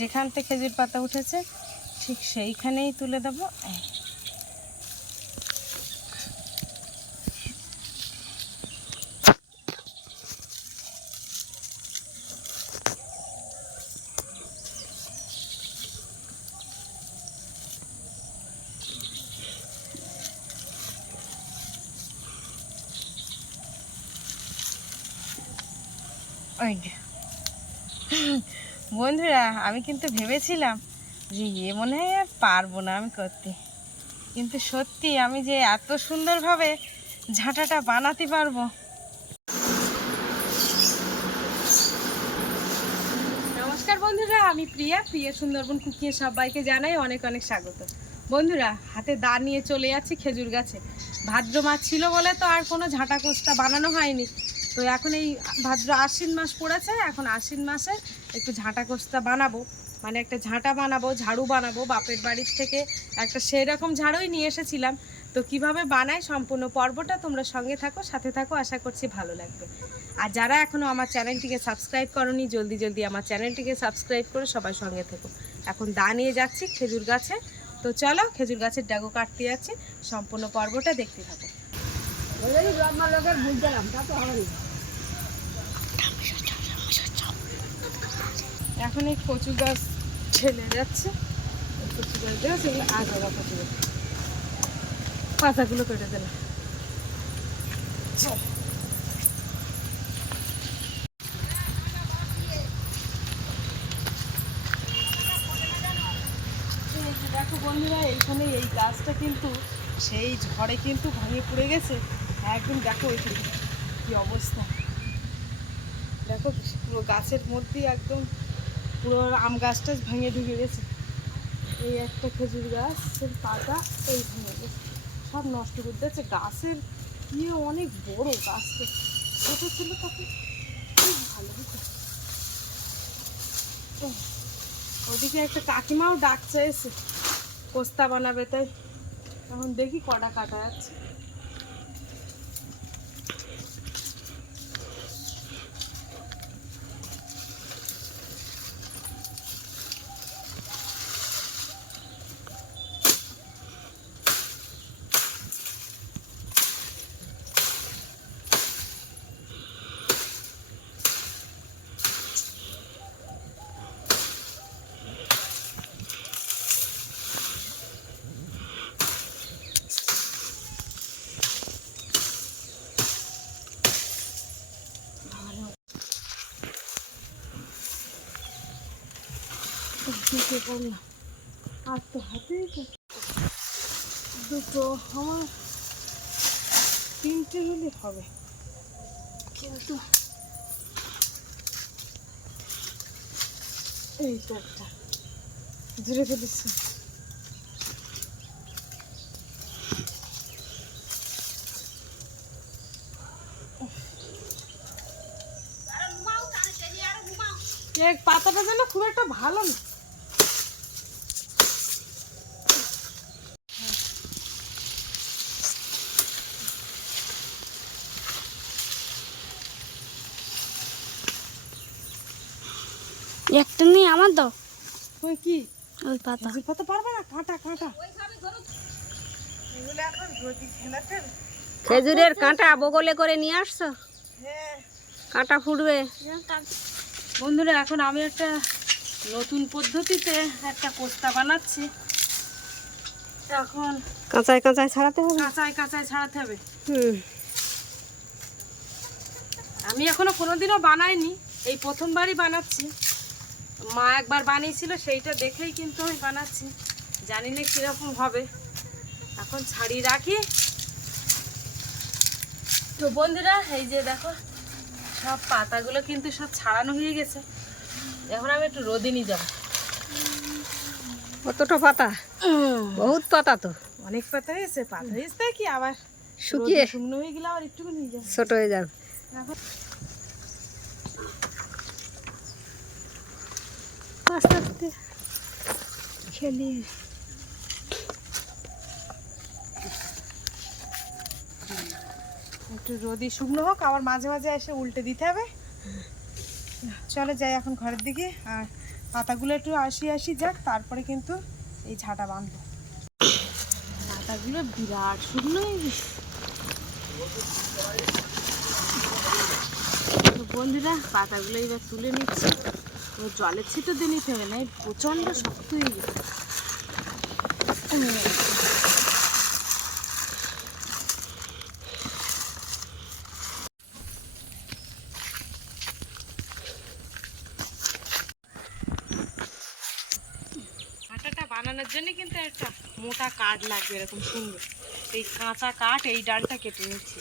যেখান থেকে খেজুর পাতা উঠেছে ঠিক সেইখানেই তুলে দেবো এই। বন্ধুরা, আমি কিন্তু ভেবেছিলাম যে এ মনে হয় আর পারব না আমি করতে। কিন্তু সত্যি আমি যে এত সুন্দরভাবে ঝাঁটাটা বানাতে পারব। নমস্কার বন্ধুরা, আমি প্রিয়া। প্রিয়া সুন্দরবন কুকিয়ে সবাইকে জানাই অনেক অনেক স্বাগত। বন্ধুরা, হাতে দা নিয়ে চলে যাচ্ছি খেজুর গাছে। ভাদ্র মাছ ছিল বলে তো আর কোনো ঝাঁটা কোস্তা বানানো হয়নি। তো এখন এই ভাদ্র আশ্বিন মাস পড়েছে, এখন আশ্বিন মাসে একটু ঝাঁটা কোস্তা বানাবো। মানে একটা ঝাঁটা বানাবো, ঝাড়ু বানাবো, বাপের বাড়ির থেকে একটা সেই রকম ঝাড়ুই নিয়ে এসেছিলাম। তো কীভাবে বানাই সম্পূর্ণ পর্বটা তোমরা সঙ্গে থাকো, সাথে থাকো, আশা করছি ভালো লাগবে। আর যারা এখনও আমার চ্যানেলটিকে সাবস্ক্রাইব করনি, জলদি জলদি আমার চ্যানেলটিকে সাবস্ক্রাইব করে সবাই সঙ্গে থেকো। এখন দা নিয়ে যাচ্ছি খেজুর গাছে। তো চলো, খেজুর গাছের ডাগো কাটতে যাচ্ছি, সম্পূর্ণ পর্বটা দেখতে থাকো। এখন এই কচু গাছ ছেলে যাচ্ছে। কচু গাছ এগুলো আগা কচু গাছ। পাতাগুলো কেটে দিলাম দেখো বন্ধুরা, এইখানে এই গাছটা কিন্তু, সেই ঝড়ে কিন্তু ভেঙে পড়ে গেছে। একদম দেখো এখানে কি অবস্থা। দেখো পুরো গাছের মধ্যে একদম পুরো আম গাছটা ভেঙে ঢুকে গেছে। এই একটা খেজুর গাছের পাতা, এই ভেঙে গেছে। সব নষ্ট করে দিচ্ছে গাছের ইয়ে অনেক বড় গাছটা। ছোট ছিল তখন। খুব ভালো হতো। ওদিকে একটা কাকিমাও ডাকছে এসে। কোস্তা বানাবে তাই। এখন দেখি কটা কাটা যাচ্ছে আর তো। হাতে দুটো আমার তিনটে হলে হবে। কিন্তু এইটা একটা। ধরে ফেলেছি পাতাটা যেন খুব একটা ভালো না। একটা নেই আমার দাও। ওই কি? ওই পাতা। খেজুর পাতা পারবে না? কাঁটা কাঁটা। খেজুরের কাঁটা বগলে করে নিয়ে আসছো? হ্যাঁ। কাঁটা ফুটবে। বন্ধুরা এখন আমি একটা নতুন পদ্ধতিতে একটা কোস্তা বানাচ্ছি। এখন কাঁচায় কাঁচায় ছাড়াতে হবে? কাঁচায় কাঁচায় ছাড়াতে হবে। হুম। আমি এখনও কোনোদিনও বানাইনি। এই প্রথমবারই বানাচ্ছি। মা একবার বানিয়েছিল সেইটা দেখেই কিন্তু আমি বানাচ্ছি। জানি না কীরকম হবে। এখন ছাড়িয়ে রাখি। তো বন্ধুরা এই যে দেখো সব পাতাগুলো কিন্তু সব ছাড়ানো হয়ে গেছে। এখন আমি একটু রোদে নিয়ে যাব। কতটা পাতা? বহুত পাতা তো। অনেক পাতা হয়েছে পাতা হয়েছে কি আবার? শুকিয়ে শুকনো হয়ে গেলে আবার একটু নিয়ে যাব। ছোট হয়ে যাবে। আস্তে খেলি। একটু রোদি শুকনো হোক আবার মাঝে মাঝে এসে উল্টে দিতে হবে। চলে যাই এখন ঘরের দিকে আর পাতাগুলো একটু আসি আসি যাক তারপরে কিন্তু এই ঝাঁটা বাঁধবো। পাতাগুলো বিরাট শুকনো। বন্ধুরা পাতাগুলো এবার তুলে নিচ্ছি। ও জলের ছিটো দিয়ে নিতে হবে না এই প্রচণ্ড শক্ত হয়ে গেছে। বানানোর জন্য কিন্তু একটা মোটা কাঠ লাগবে, এরকম সুন্দর। এই কাঁচা কাঠ, এই ডালটা কেটে নিচ্ছি।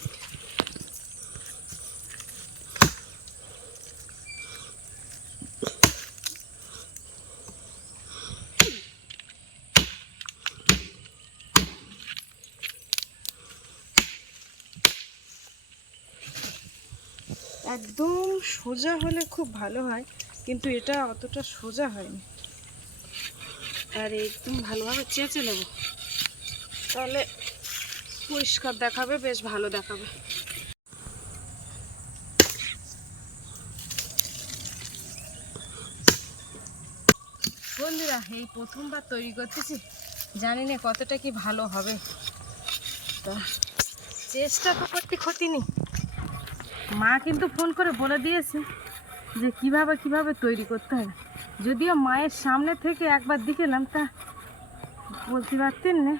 একদম সোজা হলে খুব ভালো হয় কিন্তু এটা অতটা সোজা হয়নি। আর একদম ভালোভাবে চেঁচে নেব। তাহলে পরিষ্কার দেখাবে বেশ ভালো দেখাবে। বন্ধুরা এই প্রথমবার তৈরি করতেছি জানি না কতটা কি ভালো হবে। তো চেষ্টা তো করতে ক্ষতি নেই। মা কিন্তু ফোন করে বলে দিয়েছে যে কীভাবে কীভাবে তৈরি করতে হবে যদিও মায়ের সামনে থেকে একবার দেখলাম তা বলতে পারতেন না।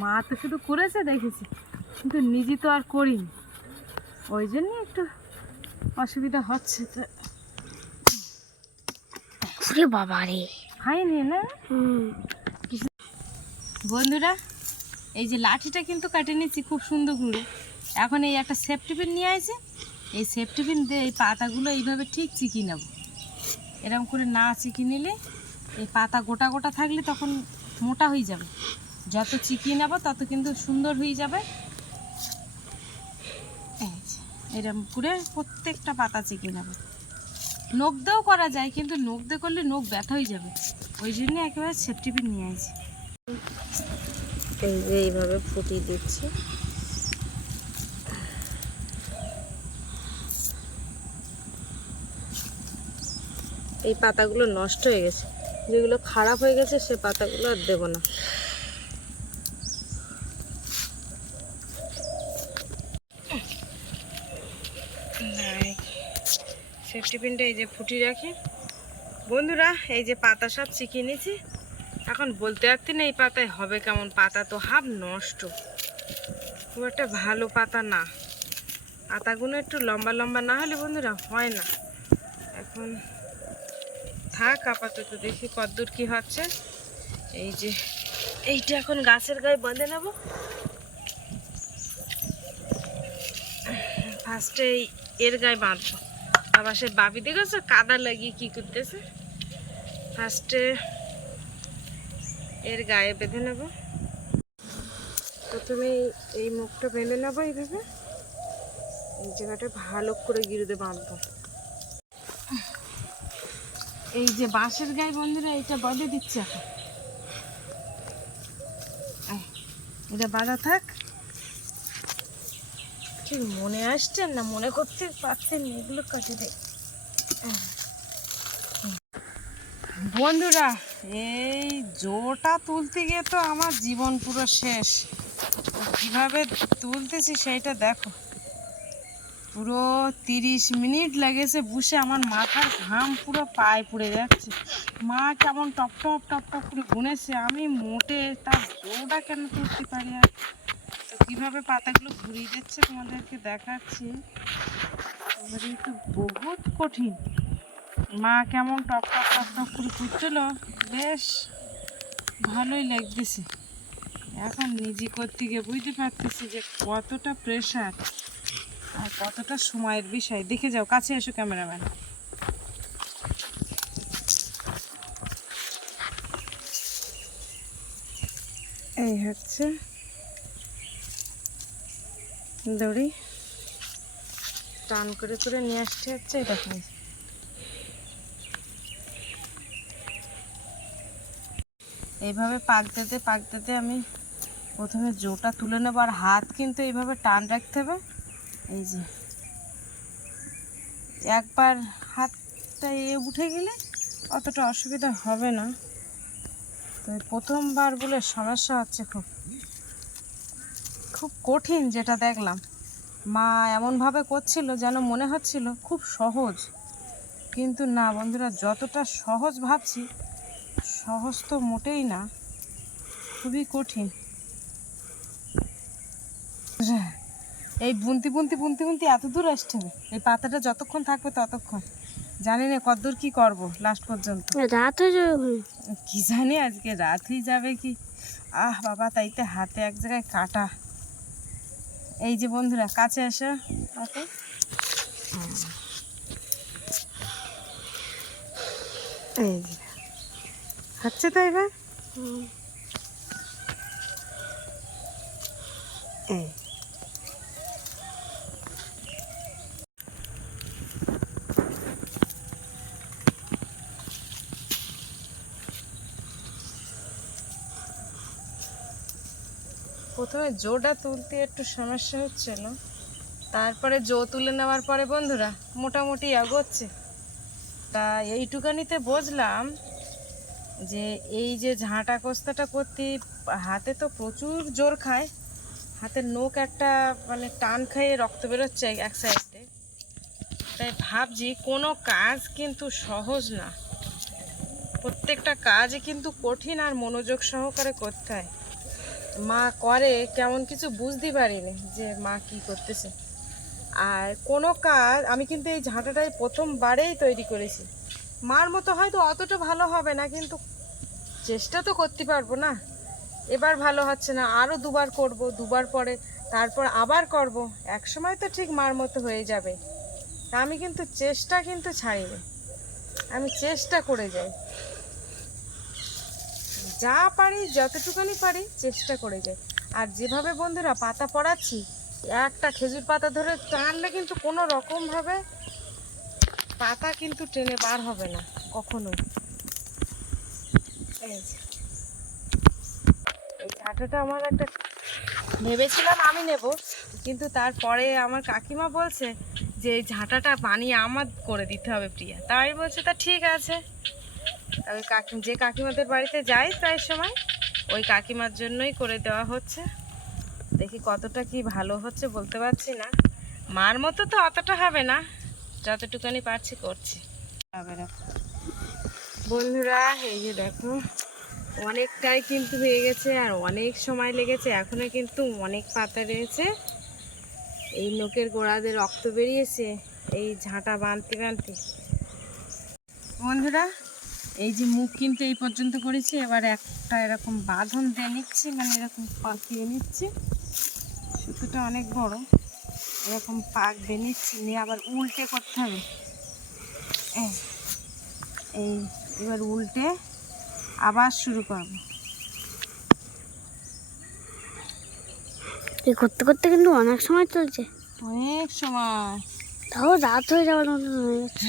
মা তো শুধু করেছে দেখেছি কিন্তু নিজে তো আর করিনি। ওই জন্য একটু অসুবিধা হচ্ছে তো। ওরে বাবা রে। হয়নি না? বন্ধুরা এই যে লাঠিটা কিন্তু কাটে নিচ্ছি খুব সুন্দর করে। এখন এই একটা সেফটি পিন নিয়ে আসে এই সেফটি পিন দিয়ে এই পাতাগুলো এইভাবে ঠিক চিকি নেব। এরকম করে না চিকি নিলে এই পাতা গোটা গোটা থাকলে তখন মোটা হয়ে যাবে। যত চিকিয়ে নেব, তত কিন্তু সুন্দর হয়ে যাবে। এরকম করে প্রত্যেকটা পাতা চিকিয়ে নেব। নখ দিয়েও করা যায়, কিন্তু নখ দিয়ে করলে নখ ব্যথা হয়ে যাবে। ওই জন্য একেবারে সেফটি পিন নিয়ে আসি এইভাবে ফুটিয়ে দিচ্ছি। এই পাতাগুলো নষ্ট হয়ে গেছে। যেগুলো খারাপ হয়ে গেছে, সে পাতাগুলো আর দেবো না। সেফটি পিনটা এই যে ফুটি রাখি। বন্ধুরা, এই যে পাতা সব চিকিয়ে নিয়েছি। এখন বলতে পারছি না এই পাতায় হবে কেমন পাতা, তো হাফ নষ্ট। খুব একটা ভালো পাতা না। পাতাগুলো একটু লম্বা লম্বা না হলে বন্ধুরা হয় না। এখন থাক, আপাতত দেখি কতদূর কি হচ্ছে। এই যে, এইটা এখন গাছের গায়ে বেঁধে নেব। ফার্স্টে এর গায়ে বাঁধবো। আবার সে বাবি দেখেছ কাদা লাগিয়ে কি করতেছে? ফার্স্টে এর গায়ে বেঁধে নেব। প্রথমে এই মুখটা বেঁধে নেব এইভাবে। এই জায়গাটা ভালো করে গিরুদে বাঁধবো। এই যে বাঁশের গায়ে বন্ধুরা এটা বেঁধে দিচ্ছে এখন। এটা বাঁধা থাক। ঠিক মনে আসছেন না, মনে করতে পারছেন এগুলো কাটে দেয় বন্ধুরা, এই জোটা তুলতে গিয়ে তো আমার জীবন পুরো শেষ। কীভাবে তুলতেছি সেইটা দেখো। পুরো তিরিশ মিনিট লেগেছে বসে আমার মাথার ঘাম পুরো পায়ে পুড়ে যাচ্ছে। মা কেমন টপ টপ টপ টপ করে গুনেছে আমি মোটে তার জোটা কেন তুলতে পারি আর? তো কীভাবে পাতাগুলো ঘুরিয়ে যাচ্ছে তোমাদেরকে দেখাচ্ছি। একটু বহুত কঠিন। মা কেমন টপ টপ টপ টপ করে করছিল বেশ ভালোই লাগতেছে। এখন নিজে করতে গিয়ে বুঝতে পারতেছি যে কতটা প্রেশার আর কতটা সময়ের বিষয়? দেখে যাও, কাছে এসো ক্যামেরাম্যান। এই হচ্ছে দড়ি। টান করে করে নিয়ে আসতে হচ্ছে, এটা এইভাবে পাক দিতে পাক দিতে আমি প্রথমে জোটা তুলে নেব, আর হাত কিন্তু এইভাবে টান রাখতে হবে। এই যে। একবার হাতটা এ উঠে গেলে অতটা অসুবিধা হবে না। তো প্রথমবার বলে সমস্যা হচ্ছে খুব। খুব কঠিন যেটা দেখলাম। মা এমনভাবে করছিল যেন মনে হচ্ছিল খুব সহজ। কিন্তু না বন্ধুরা, যতটা সহজ ভাবছি, সহজ তো মোটেই না। খুবই কঠিন। এই বুনতি বুনতি বুনতি বুনতি এত দূর আসছে এই পাতাটা যতক্ষণ থাকবে ততক্ষণ। জানি না কতদূর কি করব লাস্ট পর্যন্ত। রাত হয়ে যাবে কি জানি আজকে রাত হয়ে যাবে কি। আহ বাবা তাইতে হাতে এক জায়গায় কাটা। এই যে বন্ধুরা কাছে এসো। ওকে। এই যে। হচ্ছে তো এবার? এই। প্রথমে জোটা তুলতে একটু সমস্যা হচ্ছিল তারপরে জো তুলে নেওয়ার পরে বন্ধুরা, মোটামুটি এগোচ্ছে। তা এইটুকানিতে বুঝলাম যে এই যে ঝাঁটা কোস্তাটা করতে, হাতে তো প্রচুর জোর খায়। হাতের নোক একটা মানে টান খাইয়ে রক্ত বেরোচ্ছে এক সাইডে। তাই ভাবছি কোনো কাজ কিন্তু সহজ না। প্রত্যেকটা কাজই কিন্তু কঠিন আর মনোযোগ সহকারে করতে হয়। মা করে, কেমন কিছু বুঝতে পারিনি যে মা কি করতেছে। আর কোনো কাজ, আমি কিন্তু এই ঝাঁটাটাই প্রথমবারেই তৈরি করেছি। মার মতো হয়তো অতটা ভালো হবে না, কিন্তু চেষ্টা তো করতে পারব না। এবার ভালো হচ্ছে না আরও দুবার করব, দুবার পরে, তারপর আবার করব। এক সময় তো ঠিক মার মতো হয়ে যাবে। আমি কিন্তু চেষ্টা কিন্তু ছাড়িনি। আমি চেষ্টা করে যাই। যা পারি, যতটুকুনি পারি চেষ্টা করে যাই। আর যেভাবে বন্ধুরা পাতা পড়াচ্ছি, একটা খেজুর পাতা ধরে টানলে কিন্তু কোনো রকমভাবে পাতা কিন্তু টেনে বার হবে না, কখনোই। এই ঝাঁটাটা আমার একটা ভেবেছিলাম আমি নেব, কিন্তু তারপরে আমার কাকিমা বলছে যে এই ঝাঁটাটা বানিয়ে আমার করে দিতে হবে প্রিয়া। তাই বলছে, তা ঠিক আছে। আমি কাকি যে কাকিমাদের বাড়িতে যাই প্রায় সময় ওই কাকিমার জন্যই করে দেওয়া হচ্ছে। দেখি কতটা কি ভালো হচ্ছে বলতে পারছি না। মার মতো তো অতটা হবে না যতটুকানি পারছি করছি। বন্ধুরা এই যে দেখো অনেকটাই কিন্তু হয়ে গেছে আর অনেক সময় লেগেছে এখনও কিন্তু অনেক পাতা রয়েছে। এই নোকের গোড়াদের রক্ত বেরিয়েছে এই ঝাঁটা বানতে বানতে বন্ধুরা এই যে মুখ কিন্তু এই পর্যন্ত করেছি এবার একটা এরকম বাঁধন দিয়ে নিচ্ছি মানে এরকম পাকিয়ে নিচ্ছি। সুতোটা অনেক বড় এরকম পাক দিয়ে নিচ্ছি নিয়ে আবার উল্টে করতে হবে। এই এবার উল্টে আবার শুরু করব। এই করতে করতে কিন্তু অনেক সময় চলছে। অনেক সময়। তাও রাত হয়ে যাওয়ার মতন হয়ে যাচ্ছে।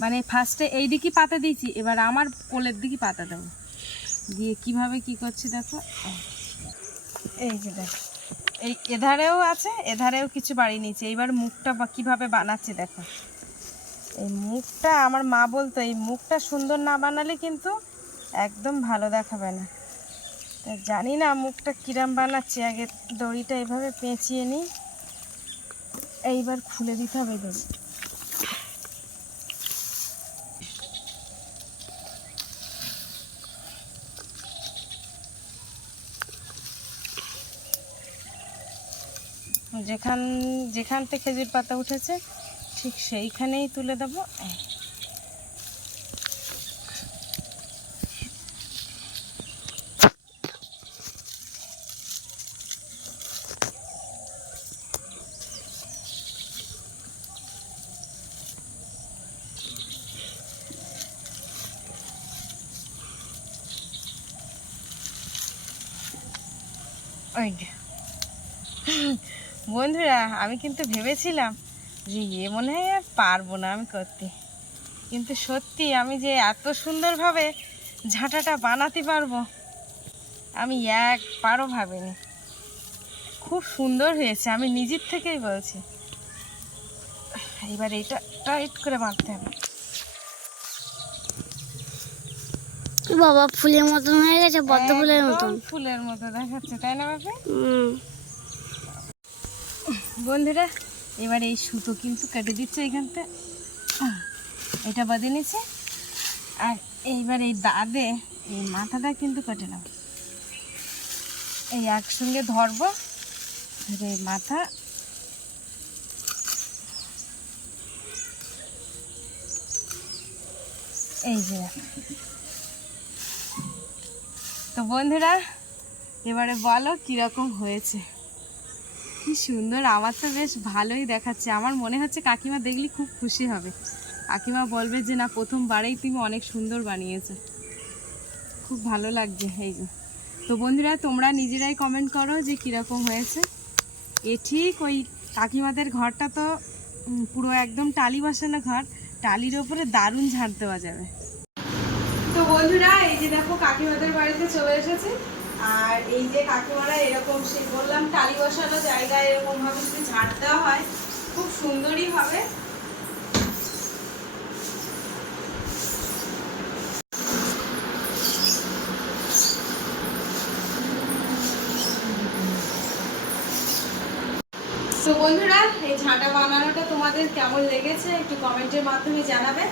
মানে ফার্স্টে এই দিকে পাতা দিয়েছি, এবার আমার কোলের দিকে পাতা দেবো। দিয়ে কীভাবে কি করছি দেখো? এই যে দেখো। এই এধারেও আছে, এধারেও কিছু বাড়িয়ে নিয়েছি। এইবার মুখটা বা কীভাবে বানাচ্ছি দেখো। এই মুখটা আমার মা বলতো, এই মুখটা সুন্দর না বানালে কিন্তু একদম ভালো দেখাবে না। তা জানি না মুখটা কিরাম বানাচ্ছি, আগে দড়িটা এভাবে পেঁচিয়ে নিই। এইবার খুলে দিতে হবে দড়ি। যেখান যেখান থেকে খেজুর পাতা উঠেছে ঠিক সেইখানেই তুলে দেব ওই যে। বন্ধুরা আমি কিন্তু ভেবেছিলাম যে এ মনে হয় আর পারব না আমি করতে। কিন্তু সত্যি আমি যে এত সুন্দরভাবে ঝাঁটাটা বানাতে পারব আমি এক একবারও ভাবিনি। খুব সুন্দর হয়েছে আমি নিজের থেকেই বলছি। এবার এটা টাইট করে বাঁধতে হবে। বাবা ফুলের মতন হয়ে গেছে পদ্ম ফুলের মতন। ফুলের মতো দেখাচ্ছে তাই না হুম। বন্ধুরা, এবার এই সুতো কিন্তু কেটে দিচ্ছে এইখানতে এটা বাঁধে নিচ্ছে। আর এইবার এই দাদে এই মাথাটা কিন্তু কেটে নাও। এই একসঙ্গে ধরবো। ধরে এই মাথা। এই যে। তো বন্ধুরা, এবারে বলো কীরকম হয়েছে। কি সুন্দর, আমার তো বেশ ভালোই দেখাচ্ছে। আমার মনে হচ্ছে কাকিমা দেখলে খুব খুশি হবে। কাকিমা বলবে যে, না, প্রথমবারেই তুমি অনেক সুন্দর বানিয়েছো। খুব ভালো লাগছে, এই যে। তো বন্ধুরা, তোমরা নিজেরাই কমেন্ট করো যে, কীরকম হয়েছে। এ ঠিক ওই কাকিমাদের ঘরটা তো পুরো একদম টালি বসানো ঘর। টালির ওপরে দারুণ ঝাড় দেওয়া যাবে। তো বন্ধুরা, এই যে দেখো, কাকিমাদের বাড়িতে চলে এসেছে। আর এই যে কাকিমারা এরকম সে বললাম টালি বসানো জায়গায় এরকম ভাবে যদি ঝাড় দেওয়া হয়, খুব সুন্দরই হবে। তো বন্ধুরা, এই ঝাঁটা বানানোটা তোমাদের কেমন লেগেছে একটু কমেন্টের মাধ্যমে জানাবে।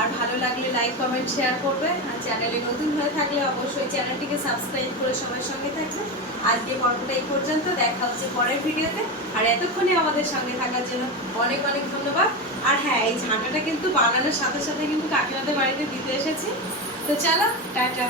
আর ভালো লাগলে লাইক কমেন্ট শেয়ার করবে। আর চ্যানেলে নতুন হয়ে থাকলে অবশ্যই চ্যানেলটিকে সাবস্ক্রাইব করে সবার সঙ্গে থাকবে। আজকে পর্বটা এই পর্যন্ত, দেখা হচ্ছে পরের ভিডিওতে। আর এতক্ষণে আমাদের সঙ্গে থাকার জন্য অনেক অনেক ধন্যবাদ। আর হ্যাঁ এই ঝাঁটাটা কিন্তু বানানোর সাথে সাথে কিন্তু কাকিমাদের বাড়িতে দিতে এসেছি। তো চলো, টাটা।